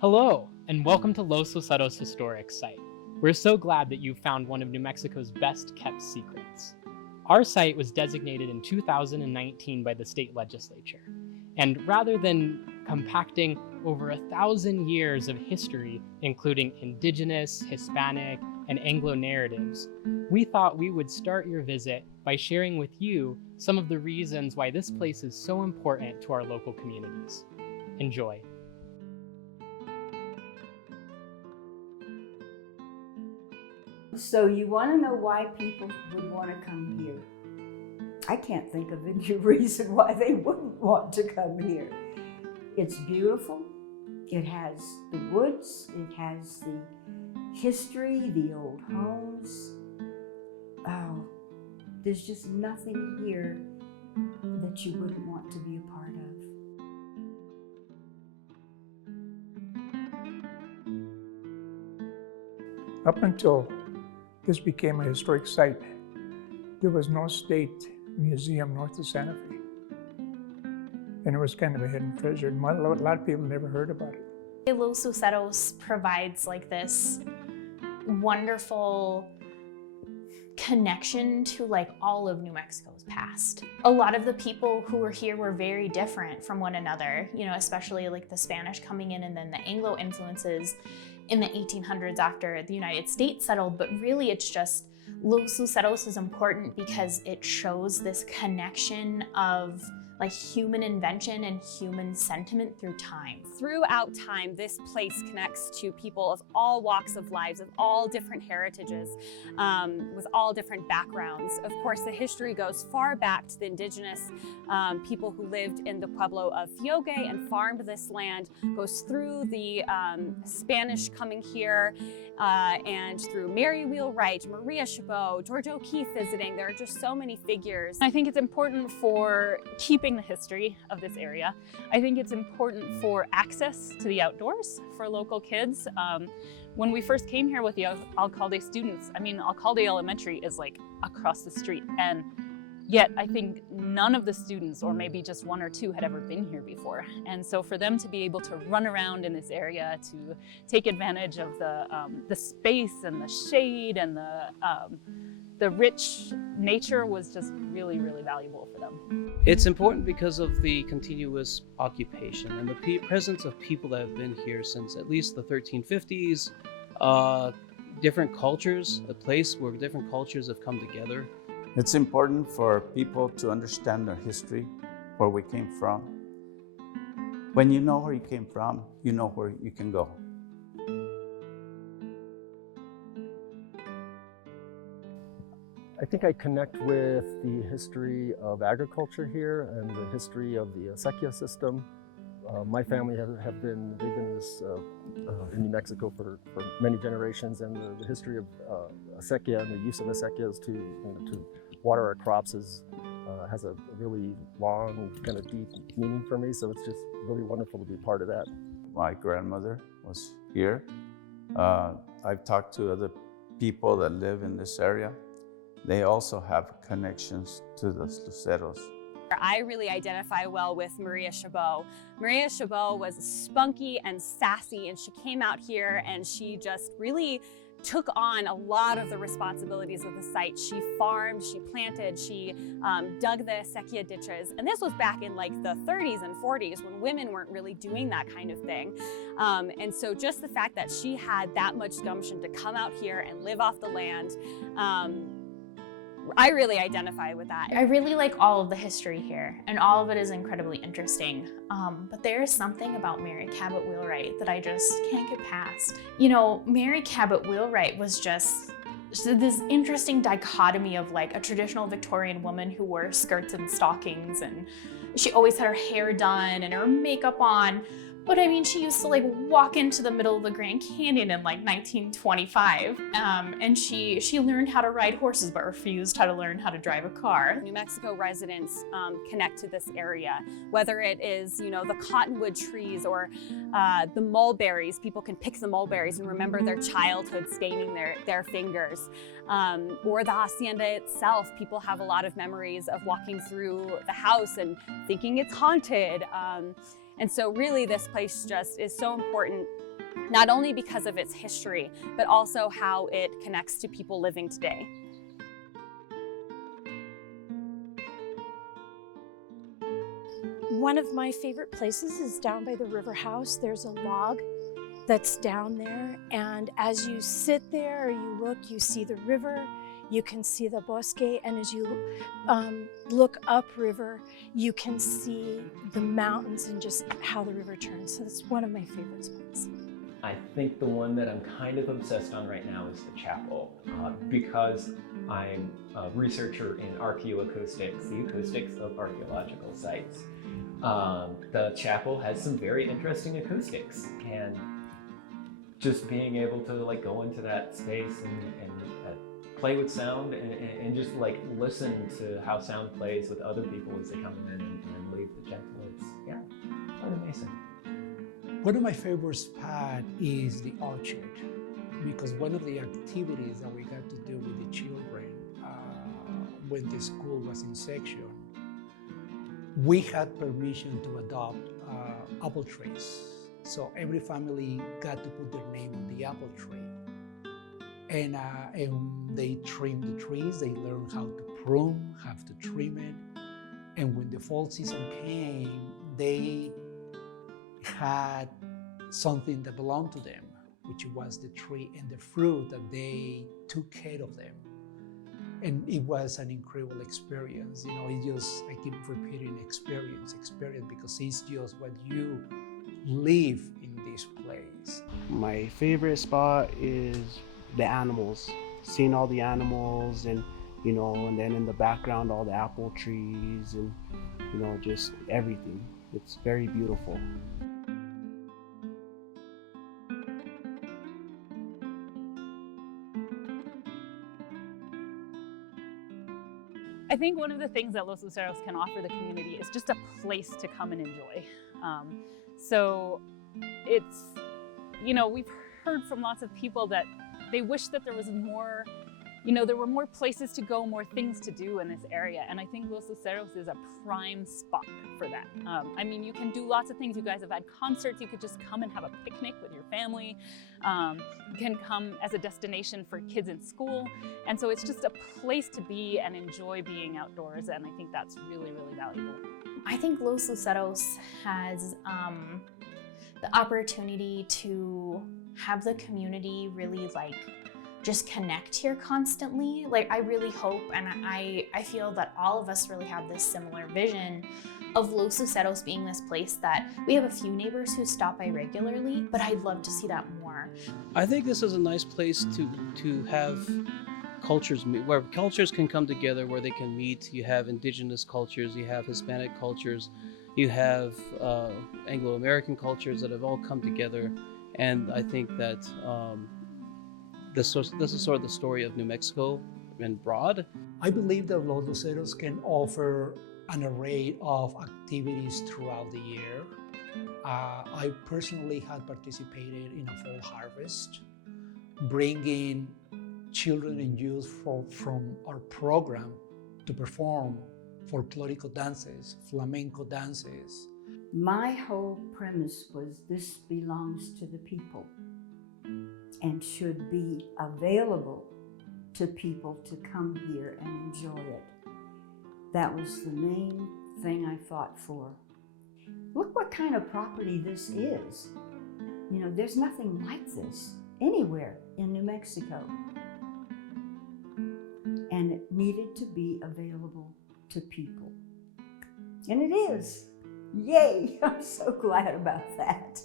Hello, and welcome to Los Luceros Historic Site. We're so glad that you found one of New Mexico's best kept secrets. Our site was designated in 2019 by the state legislature, and rather than compacting over 1,000 years of history, including Indigenous, Hispanic, and Anglo narratives, we thought we would start your visit by sharing with you some of the reasons why this place is so important to our local communities. Enjoy. So you want to know why people would want to come here? I can't think of any reason why they wouldn't want to come here. It's beautiful. It has the woods. It has the history, the old homes. Oh, there's just nothing here that you wouldn't want to be a part of. Up until this became a historic site, there was no state museum north of Santa Fe. And it was kind of a hidden treasure. And a lot of people never heard about it. Los Luceros provides like this wonderful connection to like all of New Mexico's past. A lot of the people who were here were very different from one another, you know, especially like the Spanish coming in and then the Anglo influences in the 1800s after the United States settled. But really it's just Los Luceros is important because it shows this connection of like human invention and human sentiment through time. Throughout time, this place connects to people of all walks of lives, of all different heritages, with all different backgrounds. Of course, the history goes far back to the indigenous people who lived in the Pueblo of Fiogue and farmed this land, goes through the Spanish coming here, and through Mary Wheelwright, Maria Chabot, George O'Keeffe visiting. There are just so many figures. I think it's important for keeping the history of this area. I think it's important for access to the outdoors for local kids. When we first came here with the Alcalde students, I mean, Alcalde Elementary is like across the street, and yet I think none of the students, or maybe just one or two, had ever been here before. And so for them to be able to run around in this area, to take advantage of the space and the shade and the rich nature was just really, really valuable for them. It's important because of the continuous occupation and the presence of people that have been here since at least the 1350s, different cultures, a place where different cultures have come together. It's important for people to understand their history, where we came from. When you know where you came from, you know where you can go. I think I connect with the history of agriculture here and the history of the acequia system. My family they've been in this in New Mexico for many generations, and the history of acequia and the use of acequias to water our crops has a really long, kind of deep meaning for me. So it's just really wonderful to be part of that. My grandmother was here. I've talked to other people that live in this area. They also have connections to the Luceros. I really identify well with Maria Chabot. Maria Chabot was spunky and sassy, and she came out here and she just really took on a lot of the responsibilities of the site. She farmed, she planted, she dug the acequia ditches. And this was back in like the 30s and 40s when women weren't really doing that kind of thing. And so just the fact that she had that much gumption to come out here and live off the land, I really identify with that. I really like all of the history here, and all of it is incredibly interesting. But there is something about Mary Cabot Wheelwright that I just can't get past. You know, Mary Cabot Wheelwright was just this interesting dichotomy of like a traditional Victorian woman who wore skirts and stockings, and she always had her hair done and her makeup on. But I mean, she used to like walk into the middle of the Grand Canyon in like 1925, and she learned how to ride horses but refused how to learn how to drive a car. New Mexico residents connect to this area, whether it is, you know, the cottonwood trees or the mulberries. People can pick the mulberries and remember their childhood staining their fingers. Or the hacienda itself. People have a lot of memories of walking through the house and thinking it's haunted. And so really this place just is so important not only because of its history, but also how it connects to people living today. One of my favorite places is down by the river house. There's a log that's down there, and as you sit there or you look, you see the river, you can see the bosque, and as you look upriver, you can see the mountains and just how the river turns. So that's one of my favorite spots. I think the one that I'm kind of obsessed on right now is the chapel, because I'm a researcher in archaeoacoustics, the acoustics of archaeological sites. The chapel has some very interesting acoustics, and just being able to like go into that space and play with sound and just like listen to how sound plays with other people as they come in and leave the chapel. It's, yeah, quite amazing. One of my favorite spots is the orchard, because one of the activities that we got to do with the children when the school was in section, we had permission to adopt apple trees. So every family got to put their name on the apple tree. And they trimmed the trees, they learned how to prune, how to trim it. And when the fall season came, they had something that belonged to them, which was the tree and the fruit that they took care of them. And it was an incredible experience. You know, it just, I keep repeating experience, because it's just what you live in this place. My favorite spot is the animals, seeing all the animals, and you know, and then in the background all the apple trees, and you know, just everything. It's very beautiful. I think one of the things that Los Luceros can offer the community is just a place to come and enjoy. So it's, you know, we've heard from lots of people that they wish that there was more, you know, there were more places to go, more things to do in this area. And I think Los Luceros is a prime spot for that. I mean, you can do lots of things. You guys have had concerts. You could just come and have a picnic with your family. You can come as a destination for kids in school. And so it's just a place to be and enjoy being outdoors. And I think that's really, really valuable. I think Los Luceros has the opportunity to have the community really like just connect here constantly. Like I really hope, and I feel that all of us really have this similar vision of Los Luceros being this place that we have a few neighbors who stop by regularly, but I'd love to see that more. I think this is a nice place to have cultures meet, where cultures can come together, where they can meet. You have indigenous cultures, you have Hispanic cultures, you have Anglo-American cultures that have all come together. And I think that this is sort of the story of New Mexico in broad. I believe that Los Luceros can offer an array of activities throughout the year. I personally had participated in a fall harvest, bringing children and youth from our program to perform folklorico dances, flamenco dances. My whole premise was this belongs to the people and should be available to people to come here and enjoy it. That was the main thing I fought for. Look what kind of property this is. You know, there's nothing like this anywhere in New Mexico. And it needed to be available to people. And it is. Yay! I'm so glad about that.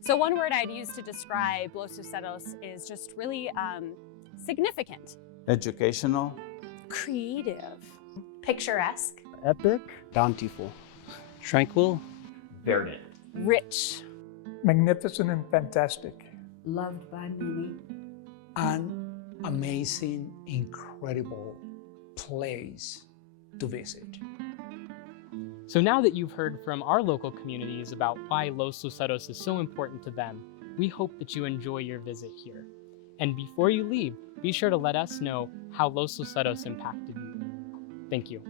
So one word I'd use to describe Los Luceros is just really significant. Educational. Creative. Picturesque. Epic. Bountiful. Tranquil. Verdant. Rich. Magnificent and fantastic. Loved by many. An amazing, incredible place to visit. So now that you've heard from our local communities about why Los Luceros is so important to them, we hope that you enjoy your visit here. And before you leave, be sure to let us know how Los Luceros impacted you. Thank you.